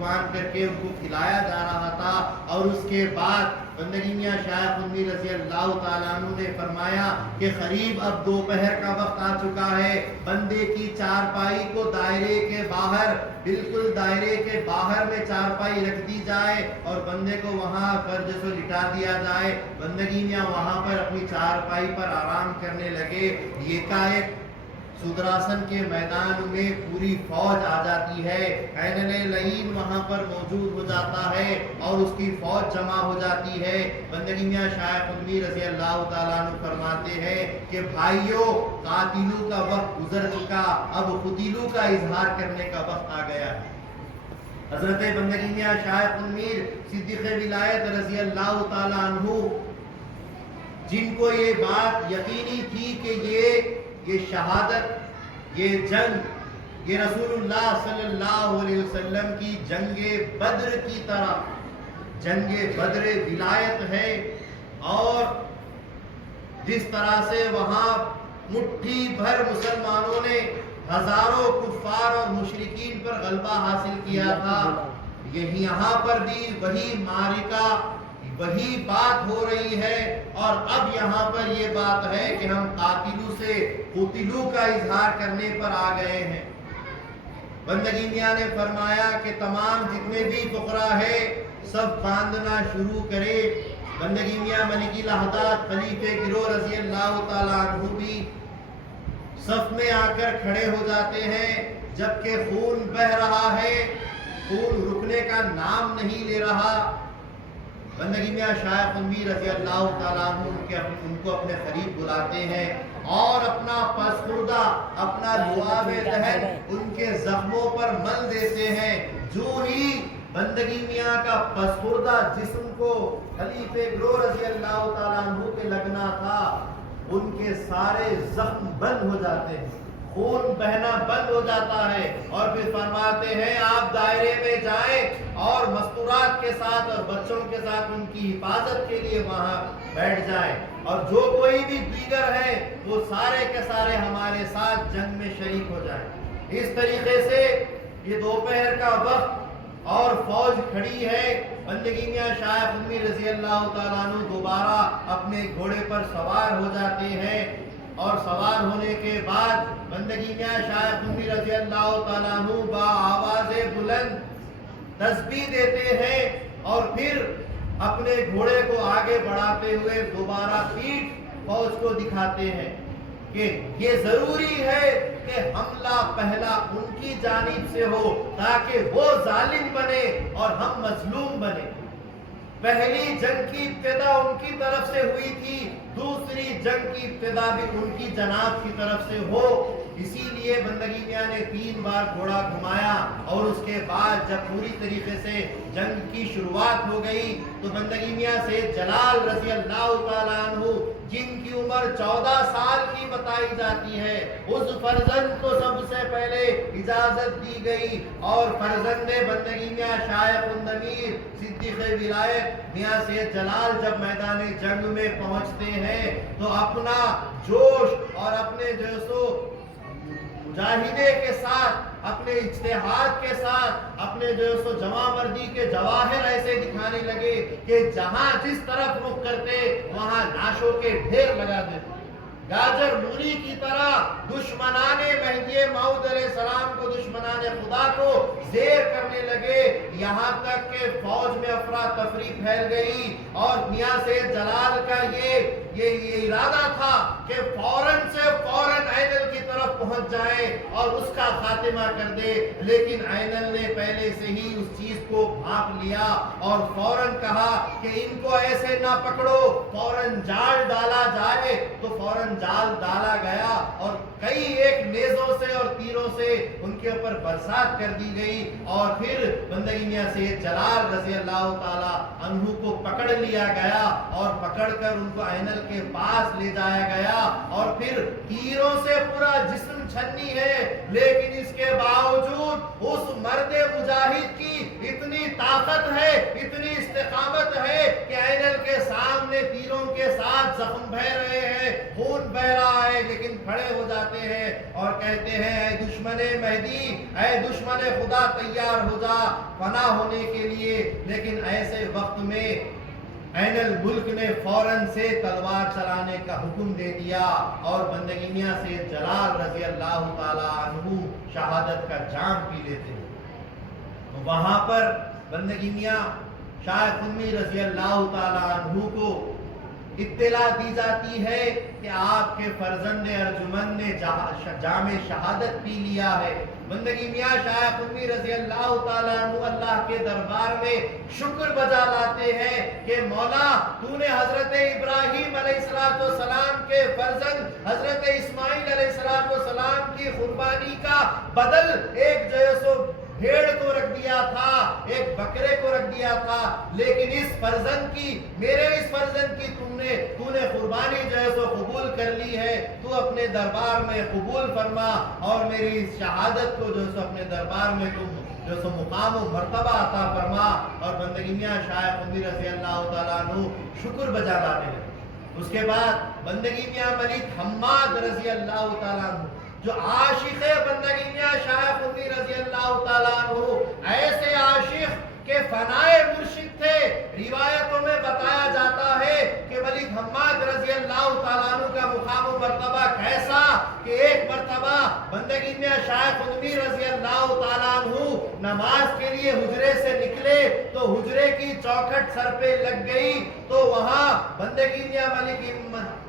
پکوان کر کے ان کو کھلایا جا رہا تھا. اور اس کے بعد بندگی میاں شاہ قطب رضی اللہ تعالیٰ عنہ نے فرمایا کہ قریب اب دوپہر کا وقت آ چکا ہے. بندے کی چارپائی کو دائرے کے باہر، بالکل دائرے کے باہر میں چارپائی رکھ دی جائے اور بندے کو وہاں پر جیسے لٹا دیا جائے. بندگی میاں وہاں پر اپنی چارپائی پر آرام کرنے لگے. ایک سدراسن کے میدان میں پوری فوج آ جاتی ہے. عین لعین وہاں پر موجود ہو جاتا ہے اور اس کی فوج جمع ہو جاتی ہے. بندگی میاں شاہ قطب رضی اللہ تعالیٰ عنہ فرماتے ہیں کہ بھائیو، قاتلو کا وقت گزر چکا، اب قتیلو کا اظہار کرنے کا وقت آ گیا. حضرت بندگی میاں شاہ قطب صدیق ولایت رضی اللہ تعالیٰ عنہ، جن کو یہ بات یقینی تھی کہ یہ شہادت، یہ جنگ، یہ رسول اللہ صلی اللہ علیہ وسلم کی جنگ بدر کی طرح جنگ بدر ولایت ہے، اور جس طرح سے وہاں مٹھی بھر مسلمانوں نے ہزاروں کفار اور مشرکین پر غلبہ حاصل کیا تھا، یہاں پر بھی وہی معرکہ، وہی بات ہو رہی ہے. اور اب یہاں پر یہ بات ہے کہ ہم قاتلو سے قتلو کا اظہار کرنے پر آ گئے ہیں. بندگی میاں نے فرمایا کہ تمام جتنے بھی فقراء ہے سب باندھنا شروع کرے. بندگی میاں ملکی لحظات خلیفہ گروہ رضی اللہ تعالیٰ عنہ بھی صف میں آ کر کھڑے ہو جاتے ہیں، جبکہ خون بہہ رہا ہے، خون رکنے کا نام نہیں لے رہا. بندگی میاں شاہ قطب رضی اللہ تعالیٰ عنہ ان کو اپنے قریب بلاتے ہیں اور اپنا پسخوردہ، اپنا لعاب دہن ان کے زخموں پر مل دیتے ہیں. جو ہی بندگی میاں کا پسخوردہ جسم کو خلیفہ گروہ رضی اللہ تعالیٰ عنہ کے لگنا تھا، ان کے سارے زخم بند ہو جاتے ہیں، خون بہنا بند ہو جاتا ہے. اور پھر فرماتے ہیں آپ دائرے میں جائیں اور مستورات کے ساتھ اور بچوں کے ساتھ ان کی حفاظت کے لیے وہاں بیٹھ جائیں، اور جو کوئی بھی دیگر ہے وہ سارے کے سارے ہمارے ساتھ جنگ میں شریک ہو جائیں. اس طریقے سے یہ دوپہر کا وقت اور فوج کھڑی ہے. بندگی میاں شاہ قطب رضی اللہ تعالیٰ عنہ دوبارہ اپنے گھوڑے پر سوار ہو جاتے ہیں، اور سوار ہونے کے بعد بندگی میاں شاہ قطب رضی اللہ تعالیٰ عنہ با آواز بلند تسبیح دیتے ہیں، اور پھر اپنے گھوڑے کو آگے بڑھاتے ہوئے دوبارہ پیٹھ فوج کو دکھاتے ہیں کہ یہ ضروری ہے کہ حملہ پہلا ان کی جانب سے ہو تاکہ وہ ظالم بنے اور ہم مظلوم بنے. پہلی جنگ کی ابتدا ان کی طرف سے ہوئی تھی، دوسری جنگ کی ابتدا بھی ان کی جناب کی طرف سے ہو. اسی لیے بندگی میاں نے 3 بار گھوڑا گھمایا، اور اس کے بعد جب پوری طریقے سے جنگ کی شروعات ہو گئی تو بندگی میاں سے جلال رضی اللہ تعالیٰ عنہ، جن کی عمر 14 سال کی بتائی جاتی ہے، اس فرزند کو سب سے پہلے اجازت دی گئی، اور فرزند بندگی میاں شاہ قطب صدیق ولایت میاں سے جلال جب میدان جنگ میں پہنچتے ہیں تو اپنا جوش اور اپنے جوشو مجاہدے کے ساتھ، اپنے اجتہاد کے ساتھ، اپنے جوشو جمع مردی کے جواہر ایسے دکھانے لگے کہ جہاں جس طرف رخ کرتے وہاں لاشوں کے ڈھیر لگا دیتے. گاجر مولی کی طرح دشمنان مہدی موعود علیہ السلام کو، دشمنان خدا کو زیر کرنے لگے، یہاں تک کہ فوج میں افراتفری پھیل گئی. اور میاں سے جلال کا یہ ارادہ تھا کہ فوراً سے فوراً اینل کی طرف پہنچ جائے اور اس کا خاتمہ کر دے، لیکن اینل نے پہلے سے ہی اس چیز کو بھانپ لیا اور فوراً کہا کہ ان کو ایسے نہ پکڑو، فوراً جال ڈالا جائے. تو فوراً جال ڈالا گیا اور کئی ایک نیزوں سے اور تیروں سے ان کے اوپر برسات کر دی گئی، اور پھر بندگی میاں سے جلال رضی اللہ تعالی عنہ کو پکڑ لیا گیا اور پکڑ کر ان کو اینل کے پاس لے جایا گیا، اور پھر تیروں سے پورا جسم چھنی ہے، لیکن اس کے باوجود اس مرد مجاہد کی اتنی طاقت ہے، اتنی استقامت ہے کہ اینل کے سامنے تیروں کے ساتھ زخم بہ رہے ہیں، خون بہ رہا ہے، لیکن کھڑے ہو جاتے ہیں اور کہتے ہیں اے دشمن مہدی، اے دشمن خدا تیار ہو جا، फना होने के लिए, लेकिन ऐसे वक्त में ऐन मुल्क ने फौरन से तलवार चलाने का हुक्म दे दिया और बंदगी मियां सैयद जलाल रजी अल्लाह ताला अन्हु शहादत का जाम पी लेते हैं। तो वहां पर बंदगी मियां शाह कुन्नी रजी अल्लाह ताला अन्हु को इत्तला दी जाती है कि आपके फर्जंद अर्जुमन ने जामे शहादत पी लिया है। बंदगी मियां शाह कुन्नी रजी अल्लाह ताला अन्हु अल्लाह के दरबार में शुक्र बजा लाते हैं कि मौला तूने हजरत इब्राहिम अलैहिस्सलाम के फर्जंद हजरत इस्माइल अलैहिस्सलाम की कुर्बानी का बदल एक जैसो भेड़ को रख दिया था, एक बकरे को रख दिया था, लेकिन इस फर्जंद की, मेरे इस फर्जंद की तूने कुर्बानी जो है सो कबूल कर ली है। तू अपने दरबार में कबूल फरमा और मेरी इस शहादत को जो सो अपने दरबार में तू जो सो मुकाम व मर्तबा अता फरमा। और बंदगी मियां शाह कुन्नी रज़ी अल्लाह ताला अन्हु शुक्र बजा लाने लगे। उसके बाद बंदगी मियां मलिक हम्माद रज़ी अल्लाह ताला अन्हु जो आशिक है बंदगी मियां शाह कुन्नी रज़ी अल्लाह ताला अन्हु, ऐसे आशिक के फनाए मुर्शिद थे। रिवायतों में बताया जाता है कि मलिक हम्माद रज़ी अल्लाह ताला अन्हु का मुकाम व मर्तबा कैसा कि एक मर्तबा बंदगी मियां शाह कुन्नी रज़ी अल्लाह ताला अन्हु नमाज के लिए हुजरे से निकले तो हुजरे की चौखट सर पे लग गई। तो वहां बंदगी मियां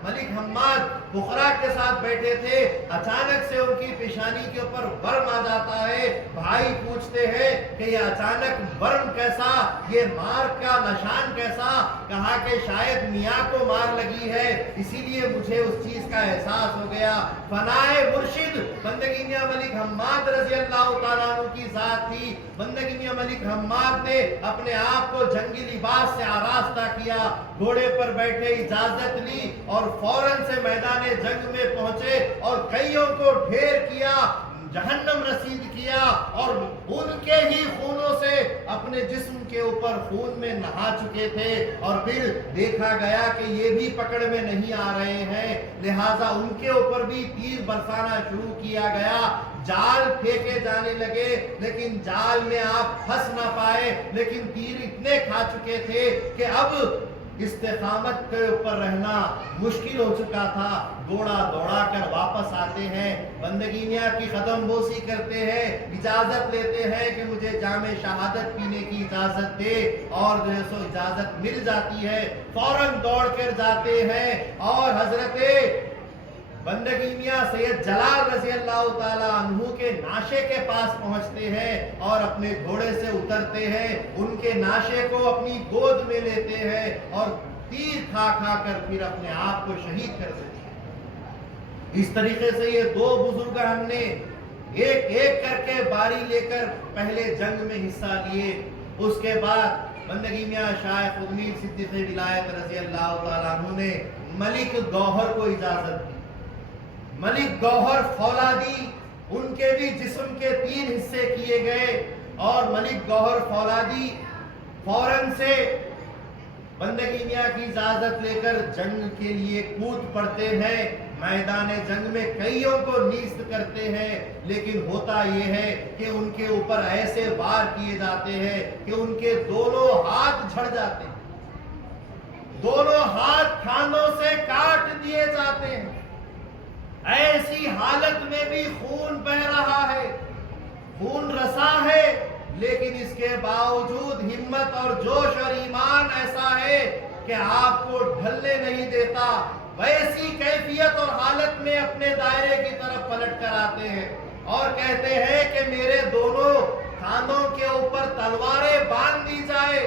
मलिक हम्माद बुखरा के साथ बैठे थे, अचानक से उनकी पेशानी के ऊपर वर्म आ जाता है। भाई पूछते हैं कि ये अचानक वर्म कैसा, ये मार का निशान कैसा? कहा कि शायद मियाँ को मार लगी है, इसीलिए मुझे उस चीज का एहसास हो गया। फनाए मुर्शिद बंदगी मियां मलिक हम्माद रज़ी अल्लाह ताला अन्हु की जात थी। बंदगी मियां मलिक हम्माद ने अपने आप को जंगी लिबास से आरास्ता किया, घोड़े पर बैठे, इजाजत ली और फौरन से मैदान जंग में पहुंचे और कईयों को ढेर किया, जहन्नम रसीद किया और उनके ही खूनों से अपने जिस्म के ऊपर खून में नहा चुके थे। और फिर देखा गया कि ये भी पकड़ में नहीं आ रहे हैं, लिहाजा उनके ऊपर भी तीर बरसाना शुरू किया गया। जाल फेंके जाने लगे, लेकिन जाल में आप फंस ना पाए, लेकिन तीर इतने खा चुके थे कि अब इस्तेकामत के ऊपर रहना मुश्किल हो चुका था। दौड़ा कर वापस आते हैं, बंदगी मियां की कदम बोसी करते हैं, इजाजत लेते हैं कि मुझे जामे शहादत पीने की इजाजत दे, और जो है सो इजाजत मिल जाती है। फौरन दौड़ कर जाते हैं और हजरत बंदगी मियां सैयद जलाल रज़ी अल्लाह ताला अन्हु के नाशे के पास पहुंचते हैं और अपने घोड़े से उतरते हैं, उनके नाशे को अपनी गोद में लेते हैं और तीर खा कर फिर अपने आप को शहीद कर देते हैं। इस तरीके से ये दो बुजुर्ग हमने एक एक करके बारी लेकर पहले जंग में हिस्सा लिए। उसके बाद बंदगी मियां शाह कुन्नी सिद्दीक़ विलायत रज़ी अल्लाह ताला अन्हु ने मलिक गौहर को इजाजत दी। मलिक गौहर फौलादी, उनके भी जिस्म के 3 हिस्से किए गए और मलिक गौहर फौलादी फौरन से बंदगी मियां की इजाजत लेकर जंग के लिए कूद पड़ते हैं। मैदान जंग में कईयों को नीस्त करते हैं, लेकिन होता यह है कि उनके ऊपर ऐसे वार किए जाते हैं कि उनके दोनों हाथ झड़ जाते हैं, दोनों हाथ खानों से काट दिए जाते हैं। ऐसी हालत में भी खून बह रहा है, खून रसा है, लेकिन इसके बावजूद हिम्मत और जोश और ईमान ऐसा है कि आपको ढलने नहीं देता। वैसी कैफियत और हालत में अपने दायरे की तरफ पलट कर आते हैं और कहते हैं कि मेरे दोनों खानों के ऊपर तलवारें बांध दी जाए,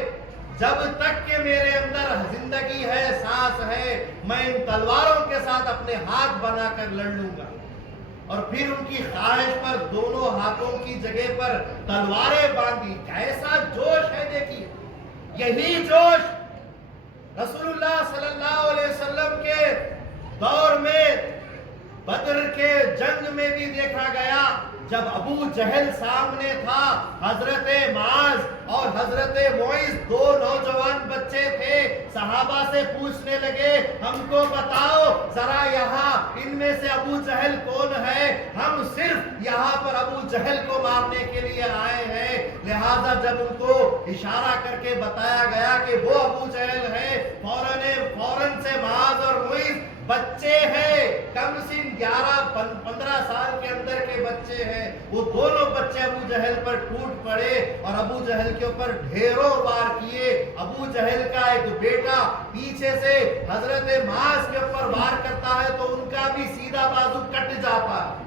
जब तक कि मेरे अंदर जिंदगी है, सांस है, मैं इन तलवारों के साथ अपने हाथ बनाकर लड़ लूंगा। और फिर उनकी ख्वाहिश पर दोनों हाथों की जगह पर तलवारें बांधी। कैसा जोश है देखिए, यही जोश रसूलुल्लाह सल्लल्लाहु अलैहि वसल्लम के दौर में बदर के जंग में भी देखा गया। जब अबू जहल सामने था, हजरत माज और हजरत मुइज 2 नौजवान बच्चे थे, सहाबा से पूछने लगे, हमको बताओ जरा यहाँ इनमें से अबू जहल कौन है, हम सिर्फ यहाँ पर अबू जहल को मारने के लिए आए हैं। लिहाजा जब उनको इशारा करके बताया गया कि वो अबू जहल है, फौरन से मुआज और मुइज बच्चे हैं, कम सिन 11-15 साल के अंदर के बच्चे हैं, वो दोनों बच्चे अबू जहल पर टूट पड़े और अबू जहल के ऊपर ढेरों वार किए। अबू जहल का एक बेटा पीछे से हजरत मुआज के ऊपर वार करता है तो उनका भी सीधा बाजू कट जाता है,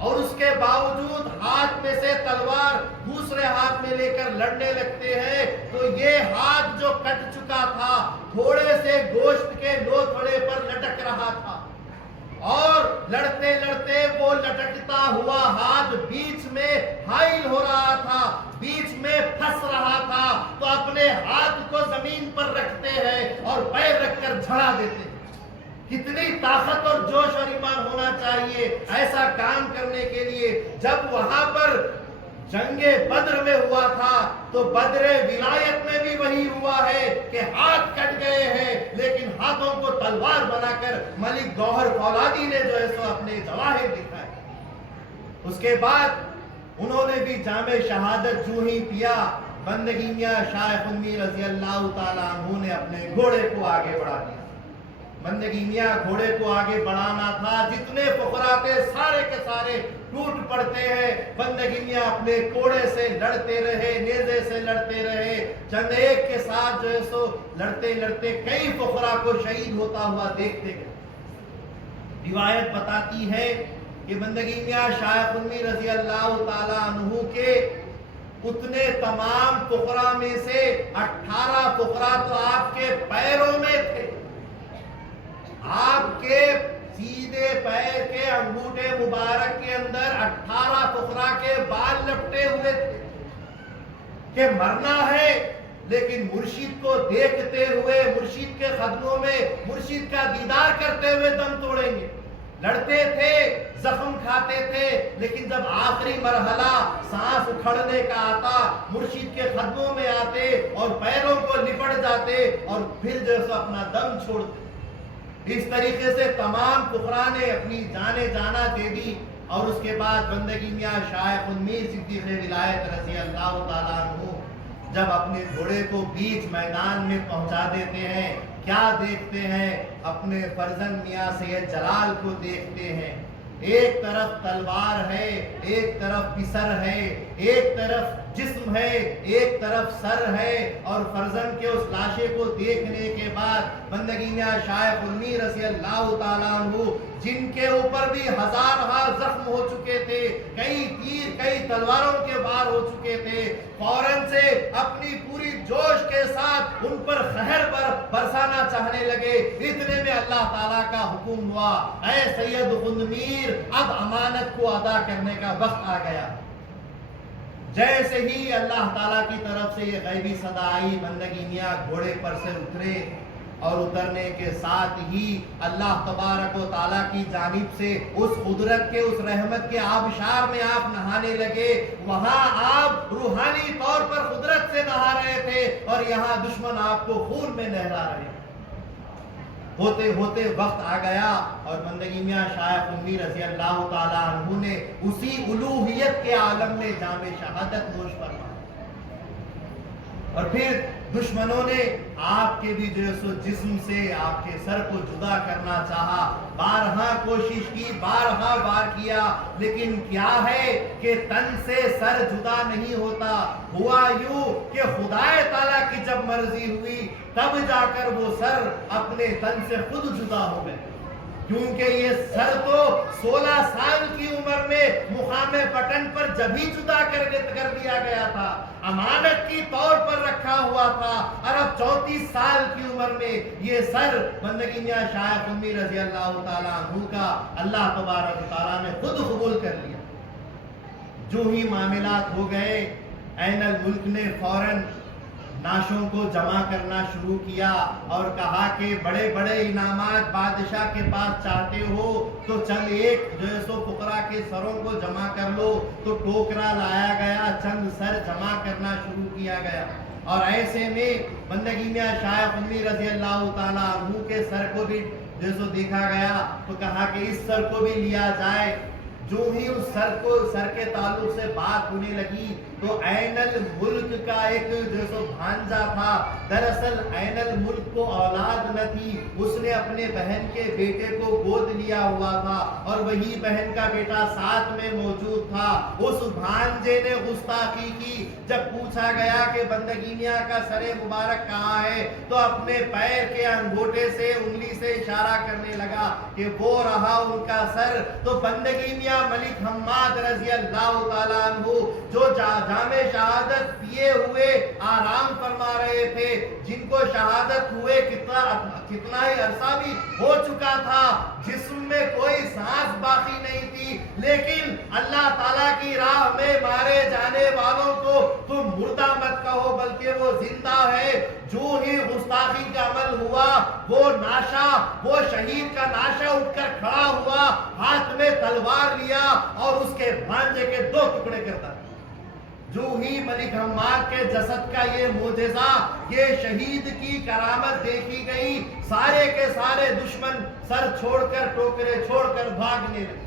और उसके बावजूद हाथ में से तलवार दूसरे हाथ में लेकर लड़ने लगते हैं। तो ये हाथ जो कट चुका था, थोड़े से गोश्त के लोथड़े पर लटक रहा था, और लड़ते लड़ते वो लटकता हुआ हाथ बीच में हाइल हो रहा था, बीच में फंस रहा था। तो अपने हाथ को जमीन पर रखते हैं और पैर रखकर झड़ा देते हैं। कितनी ताकत और जोश और ईमान होना चाहिए ऐसा काम करने के लिए। जब वहां पर जंगे बद्र में हुआ था तो बद्र विलायत में भी वही हुआ है कि हाथ कट गए हैं, लेकिन हाथों को तलवार बनाकर मलिक गौहर फौलादी ने जो है सो अपने जवाहिर दिखाए। उसके बाद उन्होंने भी जामे शहादत जूं ही पिया, बंदगी मियां शाह खुन्नी रजी अल्लाह ताला अन्हु ने अपने घोड़े को आगे बढ़ा दिया। बंदगी मियां घोड़े को आगे बढ़ाना था, जितने फुकरा थे सारे के सारे टूट पड़ते हैं। बंदगी मियां अपने कोड़े से लड़ते रहे, नेज़े से लड़ते रहे, चंद एक के साथ जो है सो लड़ते लड़ते कई फुकरा को शहीद होता हुआ देखते गए। रिवायत बताती है कि बंदगी मियां शाह खुन्नी रजी अल्लाह ताला अन्हु के उतने तमाम फुकरा में से 18 फुकरा तो आपके पैरों में थे, आपके सीधे पैर के अंगूठे मुबारक के अंदर 18 फुकरा के बाल लपटे हुए थे कि मरना है, लेकिन मुर्शिद को देखते हुए, मुर्शिद के कदमों में मुर्शिद का दीदार करते हुए दम तोड़ेंगे। लड़ते थे, जख्म खाते थे, लेकिन जब आखिरी मरहला सांस उखड़ने का आता, मुर्शिद के कदमों में आते और पैरों को लिपट जाते और फिर जैसे अपना दम छोड़ते। इस तरीके से तमाम फुकरा ने अपनी जाने जाना दे दी। और उसके बाद बंदगी मियां शाह खुन्नी सिद्दीक़ विलायत रज़ी अल्लाह ताला अन्हु जब अपने घोड़े को बीच मैदान में पहुंचा देते हैं, क्या देखते हैं? अपने फर्जंद मियां सैयद जलाल को देखते हैं। एक तरफ तलवार है, एक तरफ पिसर है, एक तरफ जिस्म है, एक तरफ सर है, और फर्जंद के उस लाशे को देखने के बाद बंदगी मियां शाह खुन्नी रज़ी अल्लाह ताला अन्हु, जिनके ऊपर भी हज़ार जख्म हो चुके थे, कई तीर कई तलवारों के वार हो चुके थे, फौरन से अपनी पूरी जोश के साथ उन पर कहर बरसाना चाहने लगे। इतने में अल्लाह ताला का हुक्म हुआ, ऐ सैयद खुंदमीर, अब अमानत को अदा करने का वक्त आ गया। जैसे ही अल्लाह ताला की तरफ से ये गैबी सदा आई, बंदगी मियां घोड़े पर से उतरे, और उतरने के साथ ही अल्लाह तबारक व ताला की जानिब से उस कुदरत के, उस रहमत के आबशार में आप नहाने लगे। वहां आप रूहानी तौर पर कुदरत से नहा रहे थे और यहाँ दुश्मन आपको खून में नहला रहे। होते होते वक्त आ गया और बंदगी मियां शाह खुन्नी रज़ी अल्लाह ताला अन्हु ने उसी उलूहियत के आलम में जामे शहादत नोश फरमाया। और फिर दुश्मनों ने आपके भी जो सो जिस्म से आपके सर को जुदा करना चाहा, बारहा कोशिश की, बारहा वार किया, लेकिन क्या है कि तन से सर जुदा नहीं होता। हुआ यूं कि खुदाए ताला की जब मर्जी हुई तब जाकर वो सर अपने तन से खुद जुदा हो गए, क्योंकि ये सर तो 16 साल की उम्र में मुकामे पटन पर जब ही जुदा कर दिया गया था, अमानत की तौर पर रखा हुआ था, और अब 34 साल की उम्र में ये सर बंदगी मियां शाह खुन्नी रज़ी अल्लाह ताला अन्हु का अल्लाह तबारक ताला ने खुद कबूल कर लिया। जो ही मामलात हो गए, ऐनल मुल्क ने फौरन नाशों को जमा करना शुरू किया और कहा कि बड़े बड़े इनामात बादशाह के पास चाहते हो तो चंद एक जो है सो फुकरा के सरों को जमा कर लो। तो टोकरा लाया गया, चंद सर जमा करना शुरू किया गया। اور ایسے میں بندگی میاں شاہ قطب رضی اللہ تعالیٰ عنہ کے سر کو بھی جیسو دیکھا گیا تو کہا کہ اس سر کو بھی لیا جائے. جو ہی اس سر کے تعلق سے بات ہونے لگی تو عین الملک کا ایک جو سو بھانجا تھا. دراصل عین الملک کو اولاد نہ تھی, اس نے اپنے بہن کے بیٹے کو گود لیا ہوا تھا اور وہی بہن کا بیٹا ساتھ میں موجود تھا. اس بھانجے نے گستاخی کی. جب پوچھا گیا کہ بندگی میاں کا سر مبارک کہاں ہے تو اپنے پیر کے انگوٹھے سے انگلی سے اشارہ کرنے لگا کہ وہ رہا ان کا سر. تو بندگی میاں ملک حماد رضی اللہ تعالیٰ عنہ جو جام شہادت پیے ہوئے آرام فرما رہے تھے, جن کو شہادت ہوئے کتنا ہی عرصہ بھی ہو چکا تھا, جسم میں کوئی سانس باقی نہیں تھی, لیکن اللہ تعالیٰ کی راہ میں مارے جانے والوں کو تم مردہ مت کہو بلکہ وہ زندہ ہے. جو ہی گستاخی کا عمل ہوا وہ ناشا, وہ شہید کا ناشا اٹھ کر کھڑا ہوا, ہاتھ میں تلوار لیا اور اس کے بھانجے کے 2 ٹکڑے کرتا. جو ہی ملک حماد کے جسد کا یہ معجزہ, یہ شہید کی کرامت دیکھی گئی, سارے کے سارے دشمن سر چھوڑ کر ٹوکرے چھوڑ کر بھاگنے لگے.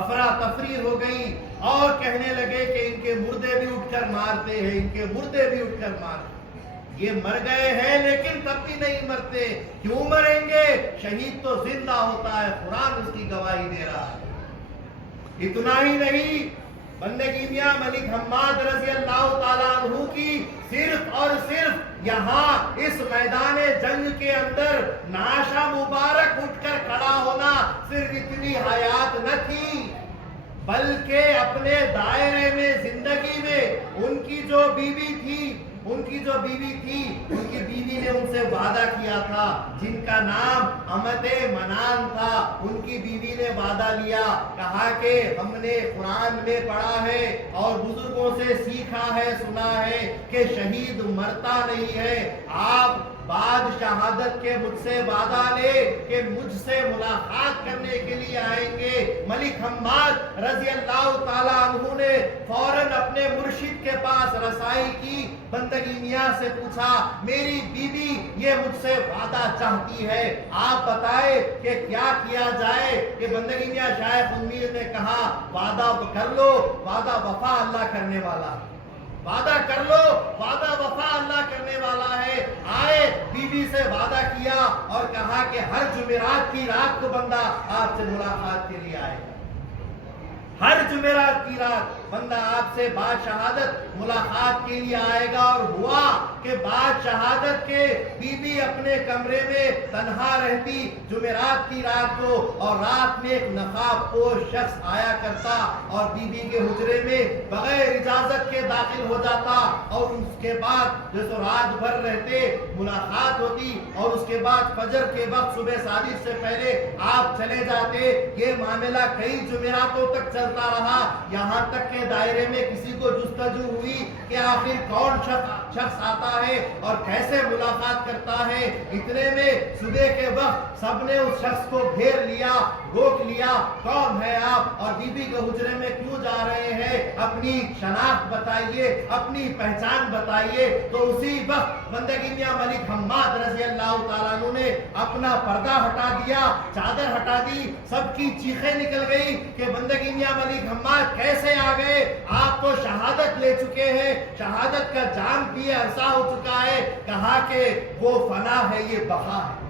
افراتفری ہو گئی اور کہنے لگے کہ ان کے مردے بھی اٹھ کر مارتے ہیں, ان کے مردے بھی اٹھ کر مارتے. یہ مر گئے ہیں لیکن تب بھی نہیں مرتے. کیوں مریں گے؟ شہید تو زندہ ہوتا ہے, قرآن اس کی گواہی دے رہا ہے. اتنا ہی نہیں, بندگی میاں ملک حماد رضی اللہ تعالیٰ عنہ کی صرف اور صرف یہاں اس میدان جنگ کے اندر ناشا مبارک اٹھ کر کھڑا ہونا صرف اتنی حیات نہ تھی, بلکہ اپنے دائرے میں زندگی میں ان کی جو بیوی تھی, ان کی بیوی نے ان سے وعدہ کیا تھا جن کا نام امت منان تھا. ان کی بیوی نے وعدہ لیا, کہا کہ ہم نے قرآن میں پڑھا ہے اور بزرگوں سے سیکھا ہے, سنا ہے کہ شہید مرتا نہیں ہے. آپ بعد شہادت کے مجھ سے وعدہ لے کہ مجھ سے ملاقات کرنے کے لیے آئیں گے. ملک حماد رضی اللہ تعالیٰ عنہ نے فوراً اپنے مرشد کے پاس رسائی کی, بندگی میاں سے پوچھا میری بیوی یہ مجھ سے وعدہ چاہتی ہے, آپ بتائے کہ کیا کیا جائے. کہ بندگی میاں شاہ امیر نے کہا وعدہ کر لو, وعدہ وفا اللہ کرنے والا, وعدہ کر لو, وعدہ وفا اللہ کرنے والا ہے. آئے, بیوی سے وعدہ کیا اور کہا کہ ہر جمعرات کی رات کو بندہ آپ سے ملاقات کے لیے آئے. ہر جمعرات کی رات بندہ آپ سے بعد شہادت ملاقات کے لیے آئے گا. اور ہوا کہ بعد شہادت کے بی بی اپنے کمرے میں تنہا رہتی جمعرات کی رات کو, اور رات میں ایک نقاب پوش شخص آیا کرتا اور بی بی کے حجرے میں بغیر اجازت کے داخل ہو جاتا, اور اس کے بعد جیسے رات بھر رہتے, ملاقات ہوتی, اور اس کے بعد فجر کے وقت صبح صادق سے پہلے آپ چلے جاتے. یہ معاملہ کئی جمعراتوں تک چلتا رہا, یہاں تک کہ دائرے میں کسی کو جستجو ہوئی کہ آخر کون شخص آتا ہے اور کیسے ملاقات کرتا ہے. اتنے میں صبح کے وقت سب نے اس شخص کو گھیر لیا, روک لیا, کون ہے آپ اور بی بی کے حجرے میں کیوں جا رہے ہیں, اپنی شناخت بتائیے, اپنی پہچان بتائیے. تو اسی وقت بندگی میاں ملک حماد رضی اللہ تعالیٰ عنہ نے اپنا پردہ ہٹا دیا, چادر ہٹا دی. سب کی چیخیں نکل گئی کہ بندگی میاں ملک حماد کیسے آ گئے, آپ تو شہادت لے چکے ہیں, شہادت کا جام پیے عرصہ ہو چکا ہے. کہا کہ وہ فنا ہے, یہ بقا ہے.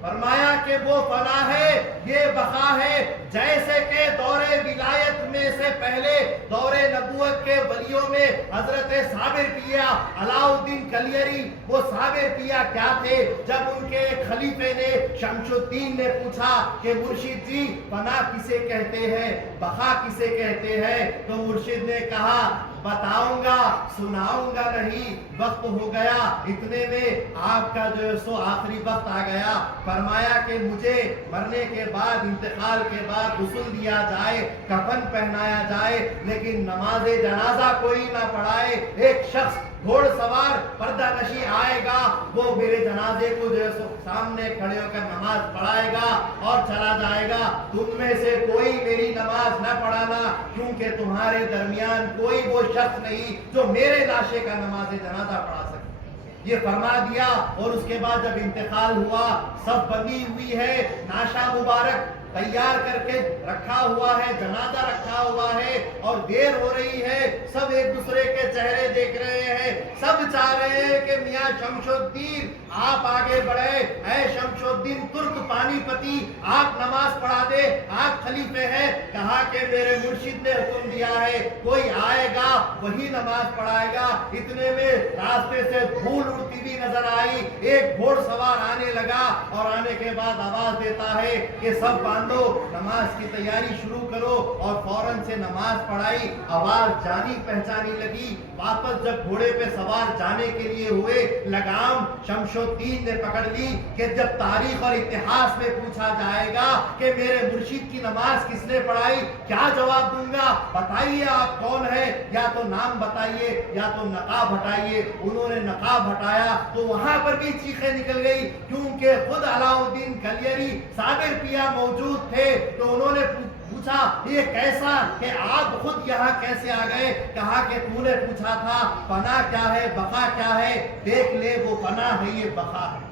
فرمایا کہ وہ فنا ہے, یہ بقا ہے. جیسے کہ دور ولایت میں سے پہلے دور نبوت کے ولیوں میں حضرت صابر پیا علاء الدین کلیری, وہ صابر پیا کیا تھے, جب ان کے ایک خلیفے نے شمس الدین نے پوچھا کہ مرشد جی فنا کسے کہتے ہیں, بقا کسے کہتے ہیں, تو مرشد نے کہا بتاؤں گا, سناؤں گا نہیں, وقت ہو گیا. اتنے میں آپ کا جو ہے سو آخری وقت آ گیا. فرمایا کہ مجھے مرنے کے بعد, انتقال کے بعد غسل دیا جائے, کفن پہنایا جائے, لیکن نماز جنازہ کوئی نہ پڑھائے. ایک شخص घोड़ सवार पर्दा नशी आएगा, वो मेरे जनाजे को जो है सामने खड़े होकर नमाज पढ़ाएगा और चला जाएगा। तुम में से कोई मेरी नमाज न पढ़ाना, क्योंकि तुम्हारे दरमियान कोई वो शख्स नहीं जो मेरे लाशे का नमाज जनाजा पढ़ा सके। ये फरमा दिया। और उसके बाद जब इंतकाल हुआ, सब बंदी हुई है, नाशा मुबारक तैयार करके रखा हुआ है, जनाजा रखा हुआ है और देर हो रही है। सब एक दूसरे के चेहरे देख रहे हैं, सब चाह रहे हैं कि मियां शमशुद्दीन आप आगे बढ़े, ऐ शमशुद्दीन तुर्क पानीपती आप नमाज पढ़ा दे, आप खलीफे हैं। कहा कि मेरे मुर्शिद ने हुक्म दिया है, कोई आएगा वही नमाज पढ़ाएगा। इतने में रास्ते से धूल उड़ती हुई नजर आई, एक घोड़ सवार आने लगा और आने के बाद आवाज देता है कि सब बांधो, नमाज की तैयारी शुरू करो। और फौरन से नमाज पढ़ाई, आवाज जानी पहचानी लगी। वापस जब घोड़े पे सवार जाने के लिए हुए, लगाम शमशुद्दीन ने पकड़ ली कि जब तारीख और इतिहास में पूछा जाएगा कि मेरे मुर्शिद की नमाज किसने पढ़ाई, क्या जवाब दूंगा? बताइए आप कौन है, या तो नाम बताइए या तो नकाब हटाइए। उन्होंने नकाब हटाया तो वहां पर भी चीखें निकल गई, क्योंकि खुद अलाउद्दीन खलियरी साबिर पिया मौजूद थे। तो उन्होंने पूछा ये कैसा कि आप खुद यहाँ कैसे आ गए? कहा कि तूने पूछा था पना क्या है, बका क्या है, देख ले वो पना है, ये बका है।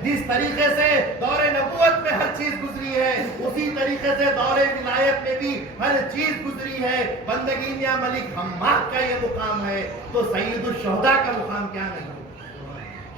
जिस तरीके से दौरे नबूवत में हर चीज गुजरी है, उसी तरीके से दौरे विलायत में भी हर चीज गुजरी है। बंदगी मियां मलिक हम्माद का ये मुकाम है, तो सैयदुल शुहदा का मुकाम क्या नहीं?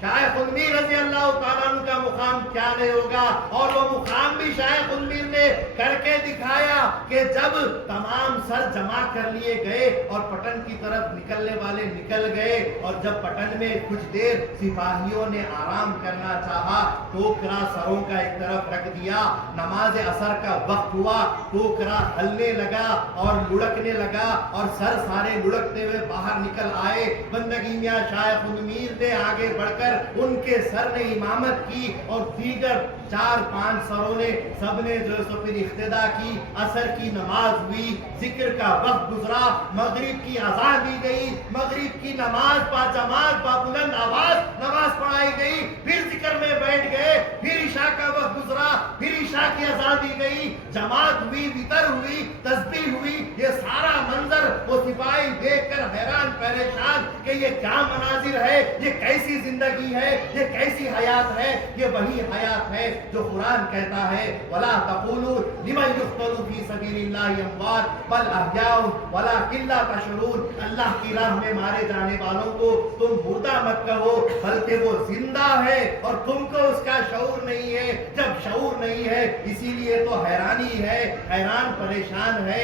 शायख उन्मीर रज़ी अल्लाह तआला अन्हु का मुकाम क्या नहीं होगा? और वो मुकाम भी शायख उन्मीर ने करके दिखाया कि जब तमाम सर जमा कर लिए गए और पटन की तरफ निकलने वाले निकल गए, और जब पटन में कुछ देर सिपाहियों ने आराम करना चाहा, टोकरा सरों का एक तरफ रख दिया। नमाज असर का वक्त हुआ, टोकरा हलने लगा और लुढ़कने लगा और सर सारे लुढ़कते हुए बाहर निकल आए। बंदगी मियां शायख उन्मीर ने आगे बढ़कर उनके सर ने इमामत की और दीगर 4-5 सरों ने सबने जो सो फिर इख्तिदा की। असर की नमाज हुई, जिक्र का वक्त गुजरा, मगरिब की अज़ान दी गई, मगरिब की नमाज बाजमात बाबुलंद आवाज नमाज पढ़ाई गई, फिर जिक्र में बैठ गए, फिर इशा का वक्त गुजरा, फिर इशा की अज़ान दी गई, जमात हुई, वितर हुई, तस्बीह हुई। ये सारा मंजर वो सिपाही देखकर हैरान परेशान कि ये क्या मनाजिर है, ये कैसी जिंदगी है, ये कैसी हयात है? ये वही हयात है जो कुरान कहता है, वला तक़ूलू लिमन युक़्तलू फी सबीलिल्लाहि अमवात बल अहयाउ वलाकिन ला तशऊरून। अल्लाह की राह में मारे जाने वालों को तुम मुर्दा मत कहो, बल्कि वो जिंदा है और तुमको उसका शऊर नहीं है। जब शऊर नहीं है, इसीलिए तो हैरानी है, हैरान परेशान है।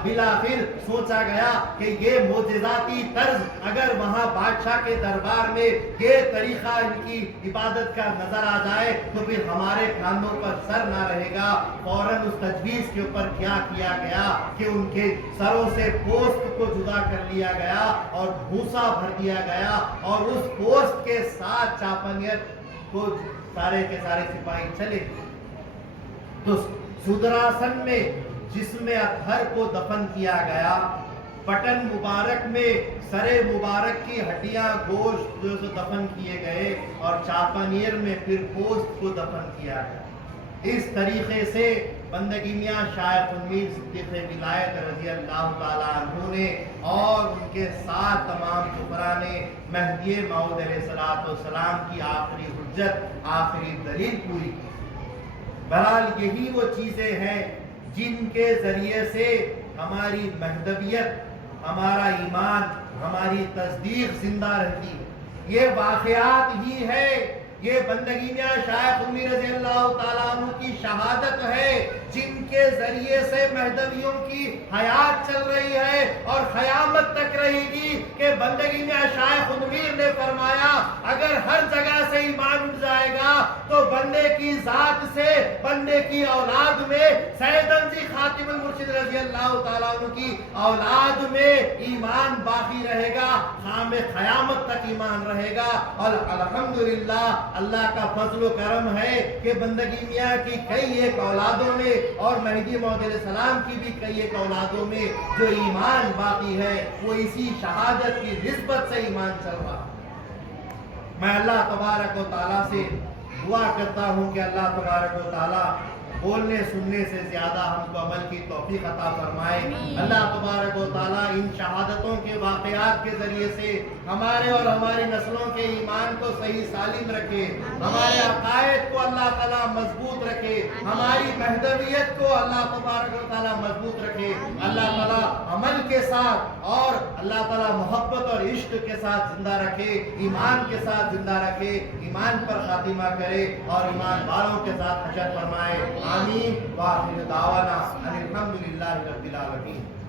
बिलाखिर सोचा गया कि ये मोजिज़ाती तर्ज अगर वहां बादशाह के दरबार में ये तरीका इनकी इबादत का नजर आ जाए तो फिर हमारे कानों पर सर ना रहेगा। फौरन उस तजवीज के ऊपर क्या किया गया कि उनके सरों से पोस्ट को जुदा कर लिया गया और भूसा भर दिया गया, और उस पोस्ट के साथ चापनियत को सारे के सारे सिपाही चले। तो सुदरासन में जिसमें अतहर को दफन किया गया, पटन मुबारक में सरे मुबारक की हड्डियां गोश्त जो दफन किए गए, और चापनियर में फिर पोस्ट को दफन किया गया। इस तरीके से बंदगी मियां शायख उन्मीर सिद्दीक़ विलायत रज़ी अल्लाह ताला अन्हु ने और उनके साथ तमाम शुकराने महदी मऊद अलैहिस्सलाम की आखिरी हुज्जत, आखिरी दलील पूरी की। बहरहाल यही वो चीज़ें हैं जिनके ज़रिए से हमारी महदवियत, हमारा ईमान, हमारी तस्दीक जिंदा रहती है। ये वाक़यात ही है, ये बंदगी मियां शायख उन्मीर रज़ी अल्लाह ताला अन्हु की शहादत है, जिनके जरिए से महदवियों की हयात चल रही है और क़यामत तक रहेगी। कि बंदगी मियां शायख उन्मीर ने फरमाया, अगर हर जगह سے ایمان اٹھ جائے گا تو بندے کی ذات سے، بندے کی اولاد میں، سید انزی خاتم المرشد رضی اللہ تعالیٰ عنہ کی اولاد میں ایمان باقی رہے گا، خام قیامت تک ایمان رہے گا۔ اور الحمدللہ اللہ کا فضل و کرم ہے کہ بندگی میاں کی کئی ایک اولادوں میں اور مہدی موعود علیہ السلام کی بھی کئی ایک اولادوں میں جو ایمان باقی ہے وہ اسی شہادت کی نسبت سے ایمان چل رہا۔ میں اللہ تبارک و تعالیٰ سے دعا کرتا ہوں کہ اللہ تبارک و تعالیٰ بولنے سننے سے زیادہ ہم کو عمل کی توفیق عطا فرمائے۔ اللہ تبارک و تعالیٰ ان شہادتوں کے واقعات کے ذریعے سے ہمارے اور ہماری نسلوں کے ایمان کو صحیح سالم رکھے، ہمارے عقائد کو اللہ تعالیٰ مضبوط رکھے، ہماری مہدویت کو اللہ تبارک و تعالیٰ مضبوط رکھے۔ اللہ تعالیٰ عمل کے ساتھ اور اللہ تعالیٰ محبت اور عشق کے ساتھ زندہ رکھے، ایمان کے ساتھ زندہ رکھے، ایمان پر خاتمہ کرے اور ایمان والوں کے ساتھ حشر فرمائے۔ آمین۔ وآخر دعوانا ان الحمدللہ رب العالمین۔